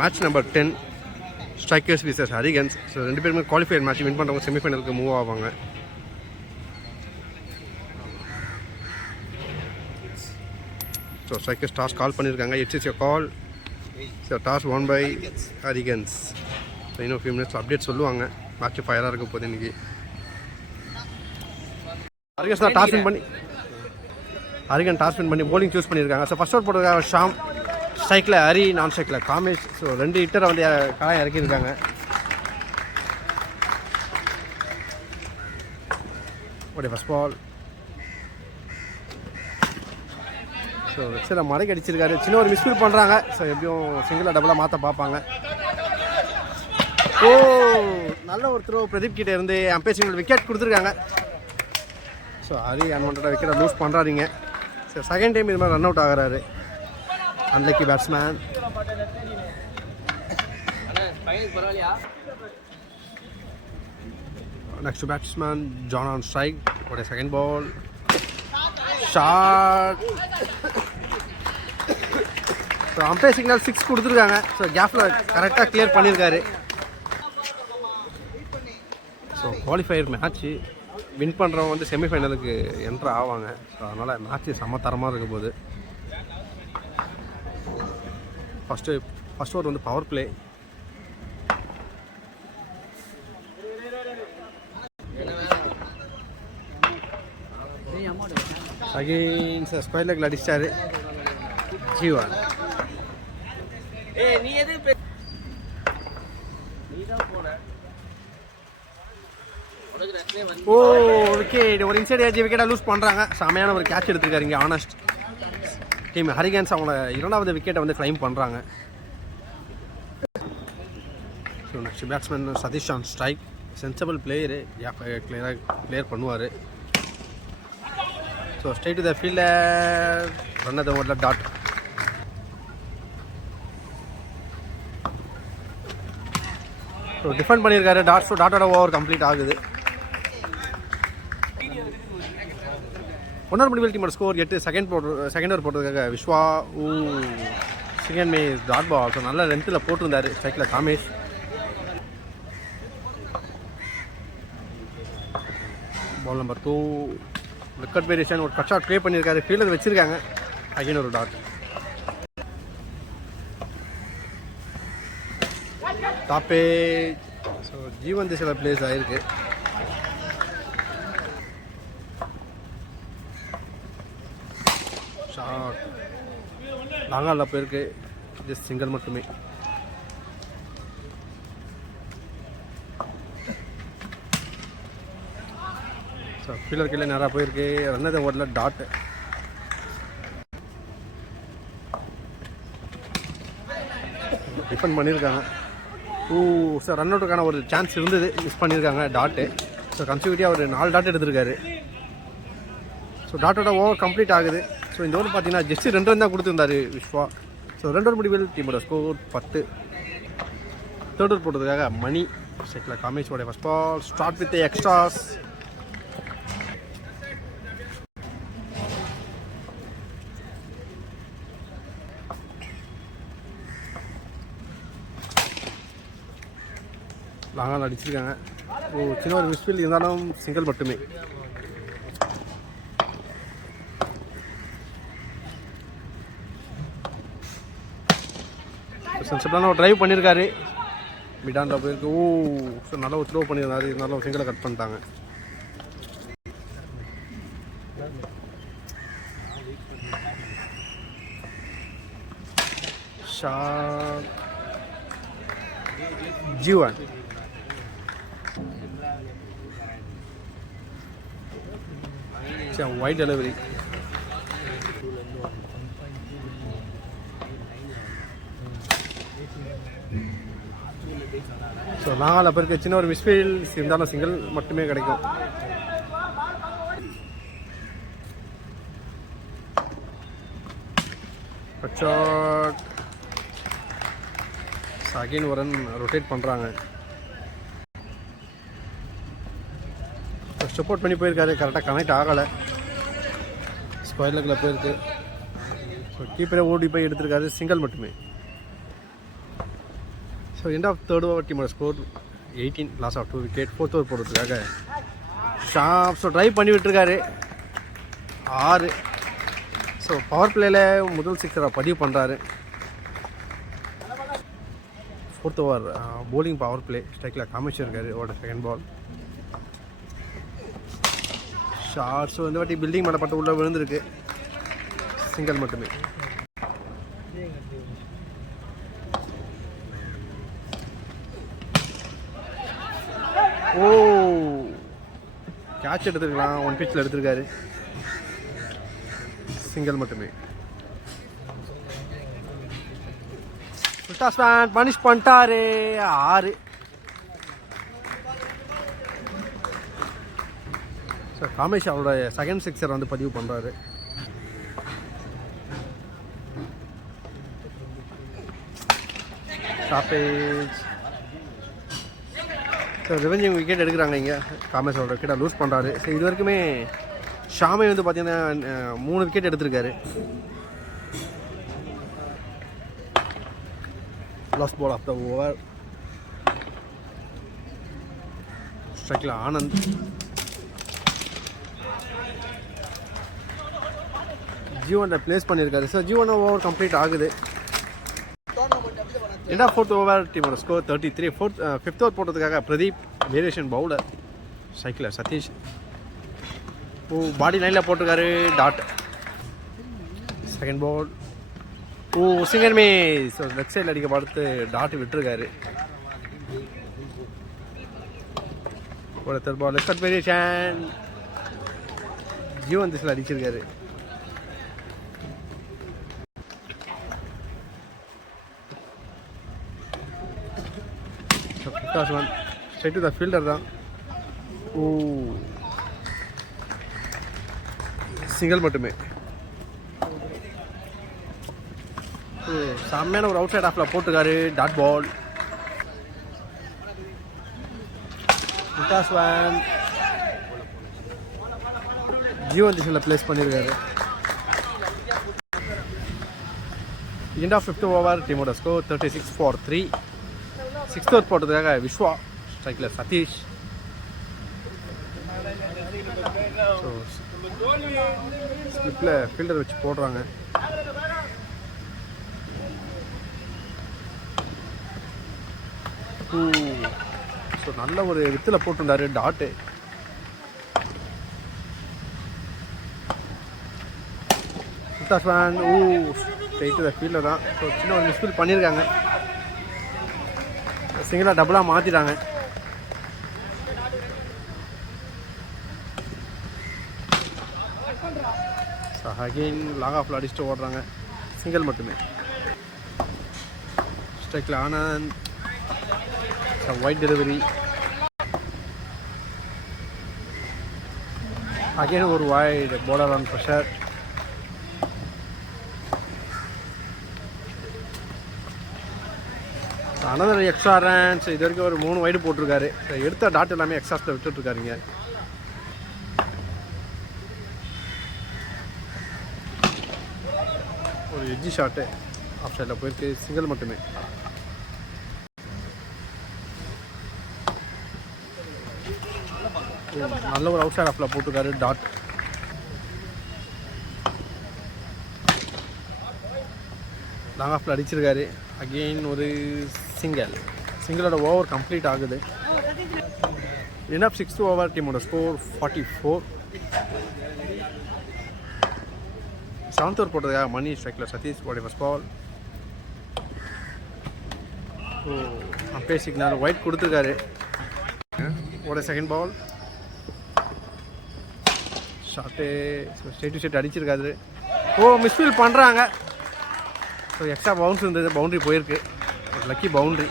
Match number 10 strikers versus hurricanes. So 2 பேருமே qualifier match win பண்ணுறவங்க செமிஃபைனலுக்கு மூவ் ஆவாங்க. ஸோ ஸ்ட்ரைக்கர்ஸ் டாஸ் கால் பண்ணியிருக்காங்க. It's a call. So toss won by hurricanes. So இன்னும் few minutes update சொல்லுவாங்க. Match ஃபயராக இருக்க போகுது இன்றைக்கி. ஹரிகன்ஸ் தான் டாஸ் வின் பண்ணி போலிங் சூஸ் பண்ணியிருக்காங்க. ஸோ ஃபர்ஸ்ட் ஓவர் போட்டிருக்காங்க ஷாம். ஸ்ட்ரைக்கில் ஹரி, நான் ஸ்ட்ரைக்கில் காமேஷ். ஸோ 2 ஹிட்டரை வந்து காயம் இறக்கியிருக்காங்க. Okay, first ball. ஸோ சில மடை அடிச்சிருக்காரு. சின்ன ஒரு மிஸ்ஃபீல் பண்ணுறாங்க. ஸோ எப்படியும் சிங்கிளாக டபுளாக மாற்ற பார்ப்பாங்க. ஓ, நல்ல ஒரு த்ரோ பிரதீப் கிட்டே இருந்து அம்பையர் சிங்கிள் விக்கெட் கொடுத்துருக்காங்க. ஸோ ஹரி அன்வான்டாக விக்கெட்டை லூஸ் பண்ணுறாருங்க. ஸோ செகண்ட் டைம் இது மாதிரி ரன் அவுட் ஆகிறாரு. Unlucky batsman. Next batsman John on strike. ஒரு second ball shot. So umpire signal 6 கொடுத்துருக்காங்க. ஸோ கேப்பில் கரெக்டாக கிளியர் பண்ணியிருக்காரு. ஸோ குவாலிஃபயர் மேட்ச்சு வின் பண்ணுறவங்க வந்து செமிஃபைனலுக்கு என்ட்ரு ஆவாங்க. ஸோ அதனால் மேட்ச்சு சமத்தரமாக இருக்க போகுது. ஃபஸ்ட் ஓவர் வந்து பவர் பிளே. அகைன் ஸ்கொயர் லெக்கில் அடிச்சிட்டாரு ஜீவன். ஓ, விக்கெட். ஒரு இன்சைட் ஏஜ் விக்கெட்டாக லூஸ் பண்ணுறாங்க. செமையான ஒரு கேட்ச் எடுத்துருக்காரு இங்கே ஆனஸ்ட் டீம். ஹரிகன்ஸ் அவங்கள 2வது விக்கெட்டை வந்து கிளைம் பண்ணுறாங்க. So next batsman Satish on strike. Sensible player, clear பண்ணுவார். So straight to the fielder, run at the ஓவரில் டாட். ஸோ டிஃபெண்ட் பண்ணியிருக்காரு டாட். ஸோ டாட்டோட ஓவர் கம்ப்ளீட் ஆகுது. 1 முடிவில் டீமோட ஸ்கோர் 8. செகண்ட் ஓவர் போட்டதுக்காக விஸ்வா. செகண்ட் மே டாட் பால். ஸோ நல்ல லென்த்தில் போட்டிருந்தார் ஸ்ட்ரைக்கில் Kamesh. Ball number 2 wicket variation. ஒரு கட் ஷாட் ப்ளே பண்ணியிருக்காரு. ஃபீல்டர் வச்சுருக்காங்க. அகைன் ஒரு டாட். டாப்பே. ஸோ ஜீவன் திசையில் பிளேஸ் ஆகிருக்கு. ஷாட் லாங்காலில் போயிருக்கு. ஜஸ்ட் சிங்கிள் மட்டுமே. ஸோ ஃபீல்டர் கீழே நேராக போயிருக்கு. ரன் அட் த ஓவரில் டாட். டிஃபெண்ட் பண்ணியிருக்காங்க. சார் ரன் அவுட்டுக்கான ஒரு சான்ஸ் இருந்தது, மிஸ் பண்ணியிருக்காங்க டாட்டு. ஸோ கன்சிக்யூட்டிவாக ஒரு 4 டாட் எடுத்திருக்காரு. ஸோ டாட்டோட ஓவர் கம்ப்ளீட் ஆகுது. ஸோ இந்த ஓவர் பார்த்தீங்கன்னா ஜஸ்ட் 2 ரன் தான் கொடுத்துருந்தாரு விஸ்வா. ஸோ 2 ஓவர் முடிவில் டீமோட ஸ்கோர் 10. தேர்ட் ஓவர் போட்டதுக்காக மணி. செக்கில் காமேஷோட first ball. Start with extras. லாங்கால் அடிச்சிருக்காங்க. சின்ன ஒரு மிஸ்ஃபீல்ட் இருந்தாலும் சிங்கிள் மட்டுமே. சென்சிபிளான ஒரு ட்ரைவ் பண்ணியிருக்காரு. மிடாண்டில் போயிருக்கு. ஸோ நல்லா ஒரு த்ரோ பண்ணியிருந்தாரு. இருந்தாலும் சிங்கிளை கட் பண்ணிட்டாங்க. Shot Jeevan. Wide delivery. So நாங்கள் பேருக்கு சின்ன ஒரு மிஸ்ஃபீல் இருந்தாலும் சிங்கிள் மட்டுமே கிடைக்கும். ஷாட். அகைன் ஒரு ரன் ரொட்டேட் பண்ணுறாங்க. சப்போர்ட் பண்ணி போயிருக்காரு. கரெக்டாக கனெக்ட் ஆகலை. ஸ்கொயர் லெக்கில் போயிருக்கு. ஸோ கீப்பரே ஓடி போய் எடுத்திருக்காரு. சிங்கிள் மட்டுமே. So end of third over டீமோட score 18, loss of 2 wicket. Fourth over போடுறதுக்காக ஷாப் ஸோ ட்ரை பண்ணி விட்டுருக்காரு 6. ஸோ பவர் பிளேயில் முதல் சிக்ஸரை பதிவு பண்ணுறாரு. Fourth over polling power play. ஸ்ட்ரைக்கில் காமிச்சு இருக்காரு ஓட செகண்ட் பால். ஷார்ட். ஸோ இந்த வாட்டி பில்டிங் மேலே பட்டு உள்ளே விழுந்திருக்கு. சிங்கிள் மட்டுமே. ஓ கேட்ச் எடுத்துருக்கலாம். 1 பிச்சில் எடுத்திருக்காரு. சிங்கிள் மட்டுமே. ஸ்டாஸ்மேன் பனிஷ் பண்ணிட்டாரு 6. ஸோ காமேஷ் அவரோட செகண்ட் சிக்ஸர் வந்து பதிவு பண்ணுறாரு. ஸ்டாப்பேஜ். ஸோ ரிவெஞ்சிங் விக்கெட் எடுக்கிறாங்க இங்கே. காமேஷ் அவரோட விக்கெட்டை லூஸ் பண்ணுறாரு. ஸோ இது வரைக்குமே ஷாமே வந்து பார்த்தீங்கன்னா 3 விக்கெட் எடுத்திருக்காரு. Last ball of the over. ஸ்ட்ரைக்கில் ஆனந்த். ஜீவனை ப்ளேஸ் பண்ணியிருக்காரு. ஸோ ஜீவன் ஓவர் கம்ப்ளீட் ஆகுது. எண்ட் ஆஃப் ஃபோர்த் ஓவர் டீமோட ஸ்கோர் 33. ஃபிஃப்த் ஓவர் போட்டதுக்காக பிரதீப் வேரியேஷன் பவுலர். ஸ்ட்ரைக்கில் சதீஷ். ஓ பாடி லைனில் போட்டிருக்காரு. டாட். Second ball. ஓ சிங்கர் மிஸ். ஸோ லெக் சைடில் அடிக்க பார்த்து டாட் விட்டுருக்காரு. ஒரு third ball left variation. Jeevan திசில் அடிச்சிருக்காரு. ஸ்ட்ரைட் டு த ஃபீல்டர் தான். ஓ சிங்கிள் மட்டுமே. செம்மையான ஒரு அவுட் சைட் ஆஃபில் போட்டுக்காரு. Dot ball. ஜீவன் திசில் பிளேஸ் பண்ணியிருக்காரு. எண்ட் ஆஃப் ஃபிஃப்த் ஓவர் டீமோட ஸ்கோர் 36 for 3. சிக்ஸ்த் ஓவர் போட்டதுக்காக விஸ்வா. ஸ்ட்ரைக்கில் சதீஷ். ஸோ ஸ்லிப்பில் ஃபீல்டர் வச்சு போடுறாங்க. ஸோ நல்ல ஒரு வித்தில் போட்டுருந்தாரு டாட்டு. ஃபேன். ஓ ஸ்ட்ரைட்டு த ஃபீல்டர் தான். ஸோ சின்ன ஒரு மிஸ்ஃபீல் பண்ணியிருக்காங்க. சிங்கிளாக டபுளாக மாற்றிட்டாங்க. ஸோ அகெயின் லாங் ஆஃபில் அடிச்சுட்டு ஓடுறாங்க. சிங்கிள் மட்டுமே. ஸ்ட்ரைக்கில் ஆனந்த். Wide delivery. அகெயின் ஒரு wide. Bowler on pressure. Another extra runs. இது வரைக்கும் ஒரு 3 வைடு போட்டிருக்காரு. எடுத்த டாட் எல்லாமே எக்ஸாஸ்ட்டில் விட்டுட்ருக்காருங்க. ஒரு எட்ஜி ஷாட்டு ஆஃப் சைடில் போயிருக்கு. சிங்கிள் மட்டுமே. நல்ல ஒரு அவுட் சைட் ஆஃபில் போட்டிருக்காரு டாட். லாங் ஆஃபில் அடிச்சிருக்காரு. அகெயின் ஒரு சிங்கிளோட ஓவர் கம்ப்ளீட் ஆகுது. எண்ட் ஆஃப் சிக்ஸ்த் ஓவர் டீமோட ஸ்கோர் 44. செவன்த் ஓவர் போட்டதுக்காக மணி. ஸ்ட்ரைக்கில் சதீஷ். ஓடி first ball. So umpire signal wide கொடுத்துருக்காரு. ஓட second ball. Short. So straight to straight அடிச்சிருக்காரு. ஓ மிஸ்ஃபீல் பண்ணுறாங்க. ஸோ எக்ஸ்ட்ரா பவுன்ஸ் இருந்தது. பவுண்ட்ரி போயிருக்கு. Lucky boundary.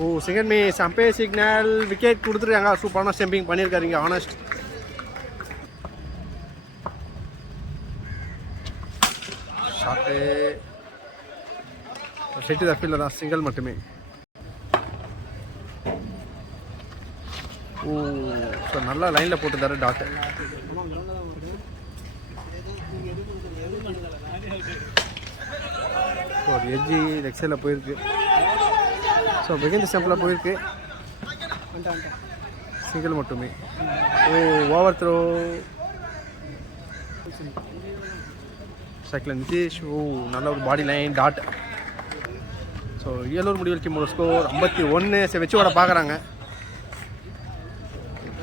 ஓ second miss. Umpire signal. Wicket கொடுத்துருக்காங்க. சூப்பரான ஸ்டெம்பிங் பண்ணியிருக்காருங்க ஆனஸ்ட். ஷார்ட்டு. ஸ்ட்ரெயிட் த ஃபீல்டில் தான். சிங்கிள் மட்டுமே. ஓ ஸோ நல்லா லைனில் போட்டுருந்தாரு டாட்டு. ஒரு எட்ஜி லெக் சைடில் போயிருக்கு. ஸோ பிகின் ஸ்டெம்பில் போயிருக்கு. சிங்கிள் மட்டுமே. Over throw. ஸ்ட்ரைக்கில் நிதிஷ். நல்ல ஒரு பாடி லைன் டாட். ஸோ ஏலூர் முடிவெல் டீமோட ஸ்கோர் 51. வச்சு விட பார்க்குறாங்க.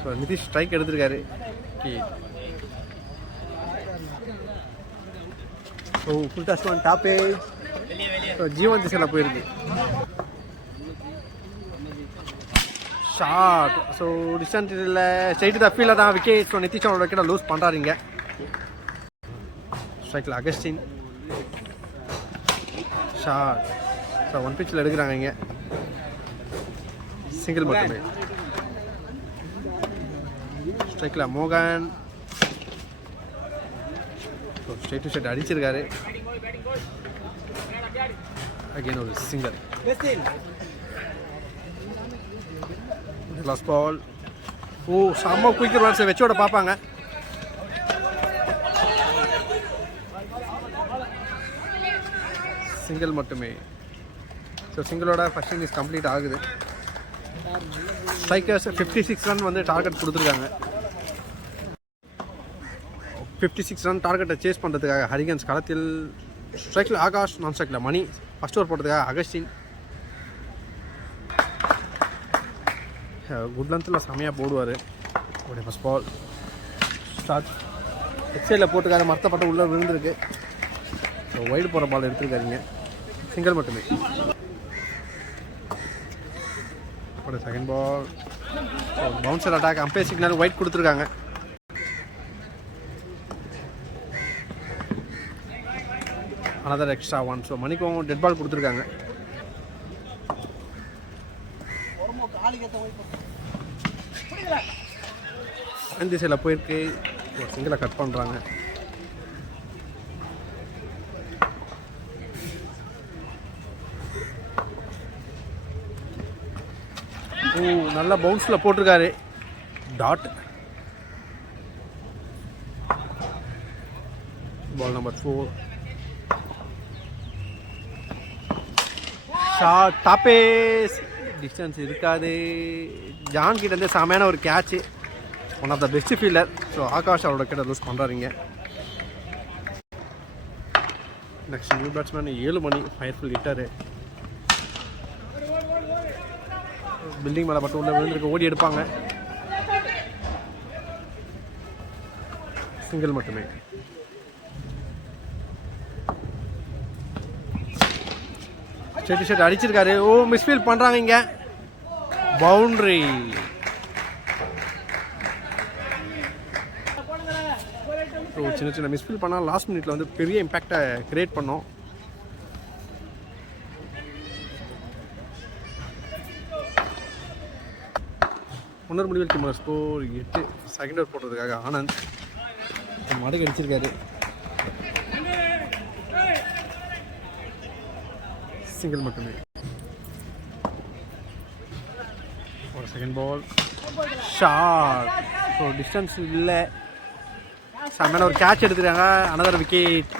ஸோ நிதிஷ் ஸ்ட்ரைக் எடுத்திருக்காரு. ஸோ ஃபுல் டாஸ் ஒன் டாப்பே. ஸோ ஜீவன் திசையில் போயிருக்கு. ஷார்ட். ஸோ டிஸ்டன்ஸ் இல்லை, ஸ்ட்ரைட்டு தான் ஃபீல்டில் தான் விக்கெட். ஸோ நிதிஷ் அவரோட விக்கெட்டை லூஸ் பண்ணுறாருங்க. ஸ்ட்ரைக்கில் அகஸ்டின். ஷார்ட். ஸோ 1 பிச்சில் எடுக்கிறாங்க இங்கே. சிங்கிள் மட்டுமே. ஸ்ட்ரைக்கில் மோகன். ஸோ ஸ்ட்ரைட் டு ஸ்ட்ரைட் அடிச்சிருக்காரு. அகெயின் ஒரு சிங்கிள். Last ball. செம்ம குயிக்கர் வாட்ஸை வச்சோட பார்ப்பாங்க. சிங்கிள் மட்டுமே. ஸோ சிங்கிளோட ஃபர்ஸ்ட் இன்னிங்ஸ் கம்ப்ளீட் ஆகுது. ஸ்ட்ரைக்கர்ஸ் 56 ரன் வந்து டார்கெட் கொடுத்துருக்காங்க. 56 ரன் டார்கெட்டை சேஸ் பண்ணுறதுக்காக ஹரிகன்ஸ் களத்தில். ஸ்ட்ரைக்கில் ஆகாஷ், நான் ஸ்ட்ரைக்கில் மணி. ஃபஸ்ட் ஓவர் போட்டதுக்காக அகஸ்டின். குட் லென்த்தில் செம்மையாக போடுவார். உடைய ஃபஸ்ட் பால். ஸ்டார்ட். லெஃப்ட் சைடில் போட்டுக்காரு. மரத்தப்பட்ட உள்ளே விழுந்திருக்கு. ஸோ வைடு போகிற பால் எடுத்துருக்காருங்க. சிங்கிள் மட்டுமே. Second ball. Bouncer attack. Umpire signal wide கொடுத்துருக்காங்க. Another extra 1. ஸோ மணிக்கும் டெட் பால் கொடுத்துருக்காங்க. அந்த சைடில் போயிருக்கு. ஒரு சிங்கிளை கட் பண்ணுறாங்க. நல்லா பவுன்ஸில் போட்டிருக்காரு. டாட். Ball number 4. ஷார்ட். டாப்பேஸ். டிஸ்டன்ஸ் இருக்காது. ஜான் கிட்ட இருந்து செமையான ஒரு catch. One of the best fielder. So Akash அவரோட கிட்ட லூஸ் பண்ணுறாருங்க. Next new batsman 7 Mani. Powerful hitter. Fielding மேலே மட்டும் உள்ள விழுந்திருக்கு. ஓடி எடுப்பாங்க. சிங்கிள் மட்டுமே. ஸ்ட்ரைட் ஷாட் அடிச்சிருக்காரு. மிஸ்ஃபீல் பண்ணுறாங்க இங்கே. பவுண்ட்ரி. சின்ன சின்ன மிஸ்ஃபீல் பண்ணால் லாஸ்ட் மினிட்ல வந்து பெரிய இம்பேக்டை கிரியேட் பண்ணோம். முன்னர் முடிவில் டீமோட ஸ்கோர் 8. செகண்ட் ஓவர் போடுறதுக்காக ஆனந்த் மடக்கு அடிச்சிருக்காரு. சிங்கிள் மட்டுமே. ஒரு second ball. Short. So distance இல்லை. செம்மையான ஒரு கேட்ச் எடுத்துருக்காங்க. Another wicket.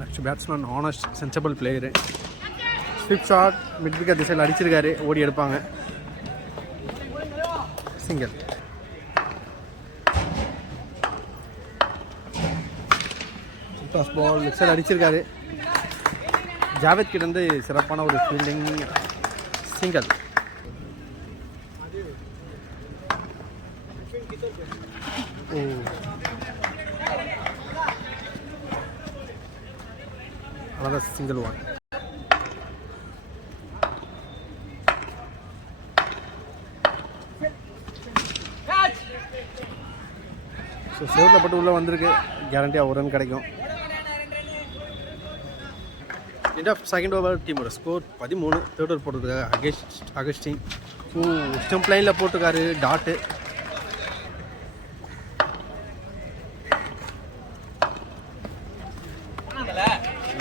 Next batsman honest sensible player. Sweep shot. Mid wicket திசையில் அடிச்சிருக்காரு. ஓடி எடுப்பாங்க. Single. Toss ball. Left side அடிச்சிருக்காரு. ஜாவேத் கிட்ட இருந்து சிறப்பான ஒரு ஃபீல்டிங். சிங்கிள். அதான் சிங்கிள் 1. ஸோ சேவில் பட்டு உள்ளே வந்திருக்கு. கேரண்டியாக ஒரு ரன் கிடைக்கும். எண்ட் ஆஃப் செகண்ட் ஓவர் டீமோட ஸ்கோர் 13. தேர்ட் ஓவர் போட்டிருக்காரு அகஸ்டின். ஸ்டம்ப் லைனில் போட்டிருக்காரு. டாட்டு.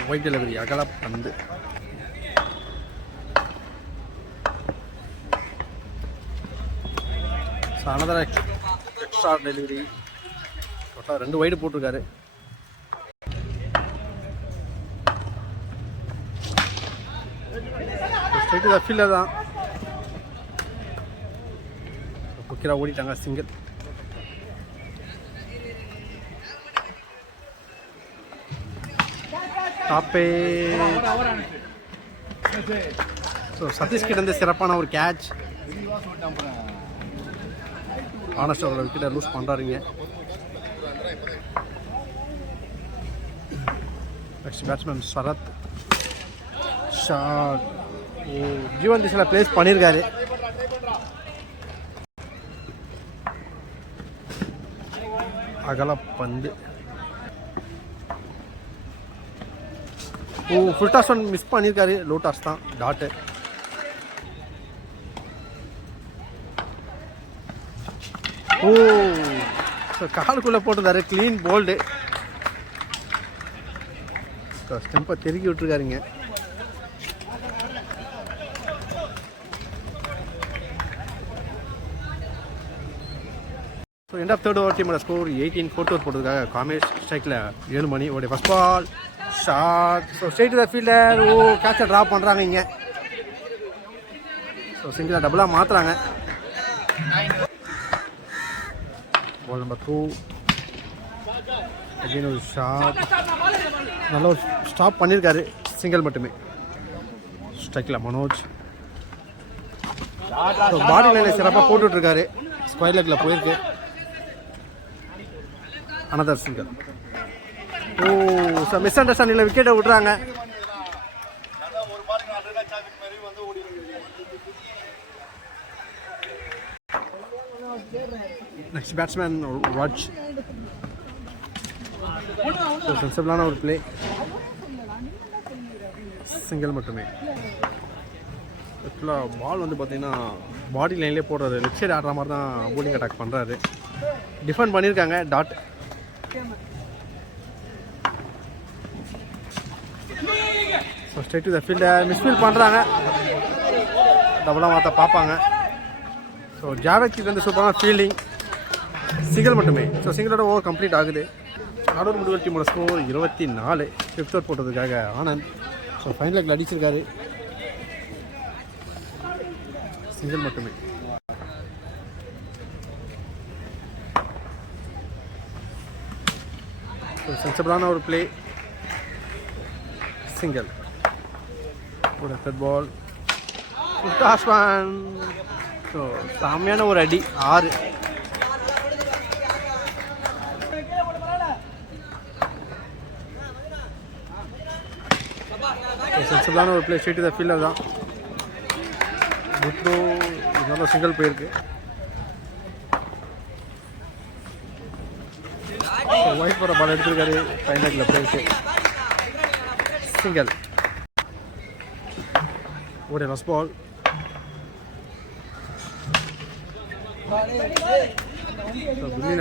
White delivery. அகல பந்து. So another extra delivery. டோட்டலாக 2 வைடு போட்டிருக்காரு. ஸ்ட்ரைட்டு தான் ஃபீல்டர் தான். குக்கிரா ஓடிட்டாங்க. சிங்கிள். டாப்பே. ஸோ சதீஷ் கிட்ட இருந்து சிறப்பான ஒரு கேட்ச். ஆனஸ்ட் அவரோட விக்கெட்டை லூஸ் பண்ணுறாருங்க. Next batsman Sarath. Shot. Jeevan திசையில் பிளேஸ் பண்ணியிருக்காரு. அகல பந்து. ஃபுல் டாஸ் ஒன் மிஸ் பண்ணியிருக்காரு. லோ டாஸ் தான். டாட்டு. காலுக்குள்ளே போட்டுருந்தாரு. Clean bowled. ஸ்டெம்பை தெருக்கி விட்டுருக்காருங்க. So end of third over டீமோட ஸ்கோர் 18-4 போட்டதுக்காக காமேஷ் ஸ்ட்ரைக்கில் 7 மணி. ஓடைய first ball. Shot. So straight the fielder. கேட்சை ட்ராப் பண்ணுறாங்க இங்கே. ஸோ சிங்கிளாக டபுளாக மாற்றுறாங்க. Ball number 2. அகைன் ஒரு ஷாட். நல்ல ஒரு ஸ்டாப் பண்ணியிருக்காரு. சிங்கிள் மட்டுமே. ஸ்ட்ரைக்கில் மனோஜ். ஸோ பாடி லைனில் சிறப்பாக போட்டுட்ருக்காரு. ஸ்கொயர் லெக்கில் போயிருக்கு. Another single. சார் மிஸ் அண்டர்ஸ்டாண்டிங்கில் விக்கெட்டை விட்றாங்க. Next batsman Raj. சென்சிபிளான ஒரு பிளே. சிங்கிள் மட்டுமே. ஆக்சுவலாக பால் வந்து பார்த்தீங்கன்னா பாடி லைன்லேயே போடுறாரு. லெஃப்ட் சைடு ஆடுற மாதிரி தான் போலிங் அட்டாக் பண்ணுறாரு. டிஃபெண்ட் பண்ணியிருக்காங்க. Dot. So straight to the fielder. Misfield பண்ணுறாங்க. டபுளாக மாற்ற பார்ப்பாங்க. ஸோ ஜாவேத் வந்து சூப்பரான ஃபீல்டிங். சிங்கிள் மட்டுமே. ஸோ சிங்கிளோட ஓவர் கம்ப்ளீட் ஆகுது. நாடூர் முடிவு டீமோட ஸ்கோர் 24. 5th ஓவர் போட்டதுக்காக ஆனந்த். ஸோ ஃபைனல் லெக்கில் அடிச்சிருக்காரு. சிங்கிள் மட்டுமே. சென்சிபிளான ஒரு பிளே. சிங்கிள். ஒரு தேர்ட் பால். டாஸ்மேன். ஸோ செம்மையான ஒரு அடி. 6. சென்சிபிளான ஒரு play. Straight to the fielder தான். புத்ரோ இதனால சிங்கிள் போயிருக்கு. ஒயிட் போகிற பால் எடுத்துருக்காரு. ஃபைனலில் போயிருக்கு. சிங்கிள். ஒரு லாஸ்ட் பால்.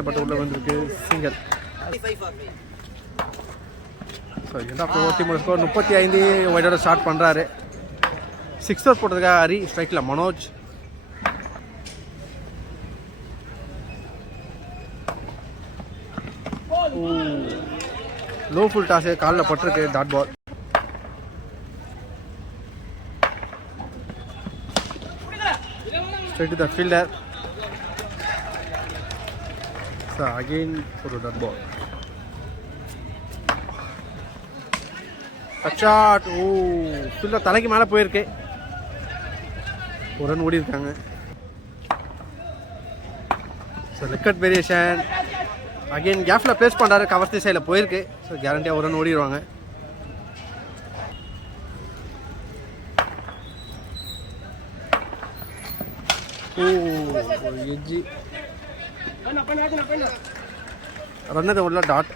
பட்டு உள்ள வந்திருக்கு. Single. So end of over டீமோட ஸ்கோர் 35. ஒயிட்டோட ஸ்டார்ட் பண்ணுறாரு. 6th ஓவர் போட்டதுக்காக ஹரி. ஸ்ட்ரைக்கில் மனோஜ். லோ ஃபுல் டாஸு காலில் பட்டிருக்கு. Dot ball. Straight to the fielder. So again ஒரு டாட் பால். ஷாட். ஃபீல்டர் தலைக்கு மேலே போயிருக்கு. ஒரு ரன் ஓடி இருக்காங்க. So wicket variation. அகெயின் கேஃபில் ப்ளேஸ் பண்ணுறாரு. கவர் திசையில் போயிருக்கு. ஸோ கேரண்டியாக ஒரு ரன் ஓடிடுவாங்க. எஜ்ஜி ரன்னது உள்ள டாட்.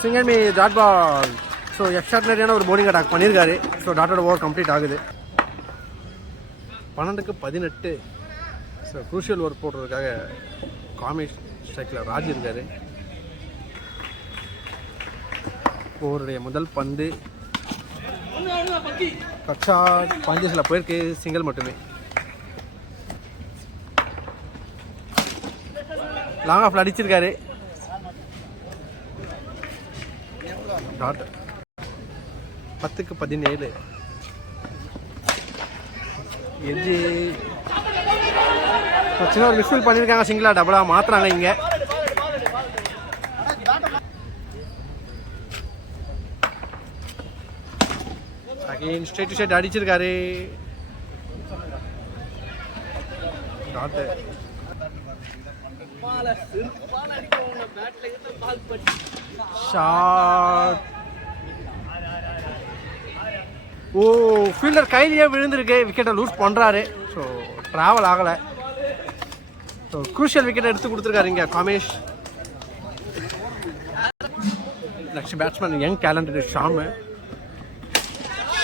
சிங்கர் மீ டாட் பால். ஸோ எக்ஸ்ட்ராடினரியான ஒரு பவுலிங் அட்டாக் பண்ணியிருக்காரு. ஸோ டாட்டோட ஓவர் கம்ப்ளீட் ஆகுது. 12-18. ஸோ க்ரூஷியல் ஓவர் போடுறதுக்காக காமேஷ் ஸ்ட்ரைக்கில் ராஜ் இருக்காரு. ஓவருடைய முதல் பந்து. கச்சா பஞ்சஸில் போயிருக்கு. சிங்கிள் மட்டுமே. லாங் ஆஃப்ல அடிச்சிருக்காரு. டாட் 10-17. எட்ஜி சின்ன ஒரு மிஸ்ஃபீல் பண்ணியிருக்காங்க. சிங்கிளா டபுளா மாத்துறாங்க இங்க. அகைன் ஸ்ட்ரைட் டு ஸ்ட்ரைட் அடிச்சிருக்காரு. Dot shot. ஓ, ஃபீல்டர் கையிலேயே விழுந்திருக்கு. விக்கெட்டை லூஸ் பண்ணுறாரு. ஸோ ட்ராவல் ஆகலை. ஸோ குரூஷியல் விக்கெட்டை எடுத்து கொடுத்துருக்காரு இங்கே Kamesh. Next batsman young talented Sham.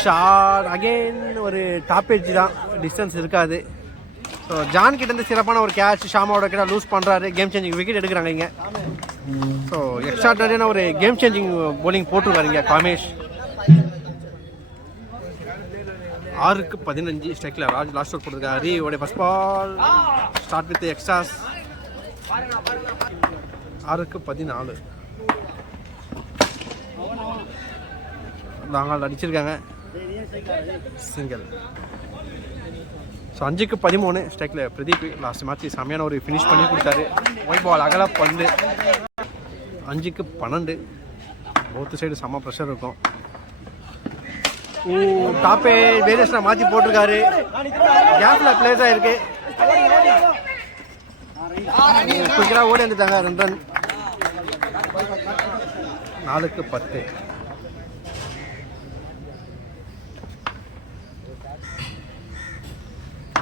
Shot again ஒரு டாப் எட்ஜ் தான், டிஸ்டன்ஸ் இருக்காது. ஸோ ஜான் கிட்டேருந்து சிறப்பான ஒரு கேட்ச் ஷாமாவோட கிட்ட லூஸ் பண்ணுறாரு. கேம் சேஞ்சிங் விக்கெட் எடுக்கிறாங்க இங்கே. ஸோ எக்ஸ்ட்ராடனரியான ஒரு கேம் சேஞ்சிங் போலிங் போட்டிருக்காரு இங்கே காமேஷ். 6-15 ஸ்ட்ரைக்கில் ராஜ் லாஸ்ட் அவுட் போட்டிருக்காரு. ஹரியோட first ball start with extras. 6-14 நாங்கள் அடிச்சிருக்காங்க சிங்கிள். ஸோ 5-13 ஸ்ட்ரைக்கில் பிரதீப் லாஸ்ட் மேட்ச் செம்மையான ஒரு ஃபினிஷ் பண்ணி கொடுத்தாரு. ஒயிட் பால் அகல பந்து. 5-12 போத்து சைடு செம்ம ப்ரெஷர் இருக்கும். டாப்பே வேரியேஷனை மாற்றி போட்டிருக்காரு. கேப்பில் பிளேஸ் ஆகிருக்கு. குயிக்கராக ஓடி வந்துட்டாங்க. 2 ரன். 4-10.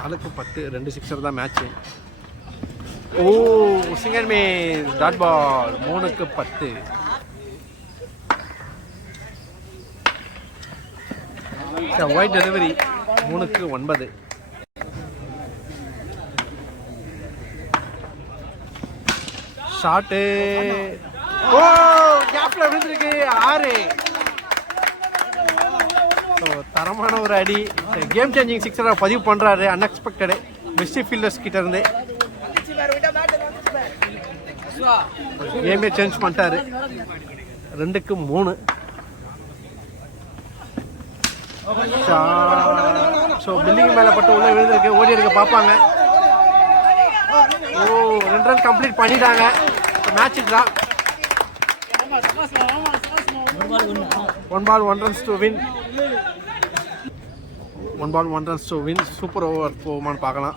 4-10 2 சிக்ஸர் தான் மேட்ச்சு. ஓ, சிங்கர் miss dot ball. 3-10. Wide delivery. 3-9. Shot. ஓ, கேப்ல விழுந்திருக்கு. 6. ஸோ தரமான ஒரு அடி. கேம் சேஞ்சிங் சிக்ஸரை பதிவு பண்ணுறாரு. அன்எக்ஸ்பெக்டடு பெஸ்ட் ஃபீல்டர்ஸ் கிட்ட இருந்து கேமே சேஞ்ச் பண்ணிட்டாரு. 2-3. ஸோ பில்டிங் மேலே பட்டு உள்ள விழுந்திருக்கு. ஓடி எடுக்க பார்ப்பாங்க. ஓ, 2 ரன் கம்ப்ளீட் பண்ணிட்டாங்க. Match draw. 1 ball 1 runs to win. 1 ball 1 runs to win. Super over போகுமான்னு பார்க்கலாம்.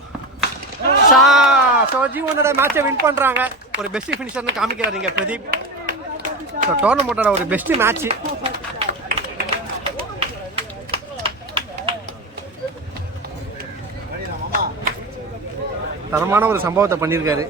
ஸோ ஜீவனோட மேட்சை வின் பண்ணுறாங்க. ஒரு பெஸ்ட் ஃபினிஷர்னு காமிக்கிறாரு இங்கே பிரதீப். ஸோ டோர்னமெண்ட்டோட ஒரு பெஸ்ட் மேட்ச்சு. தரமான ஒரு சம்பவத்தை பண்ணியிருக்காரு.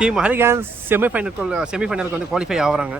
டீம் ஹரிகான்ஸ் செமிஃபைனலுக்கு வந்து குவாலிஃபை ஆகுறாங்க.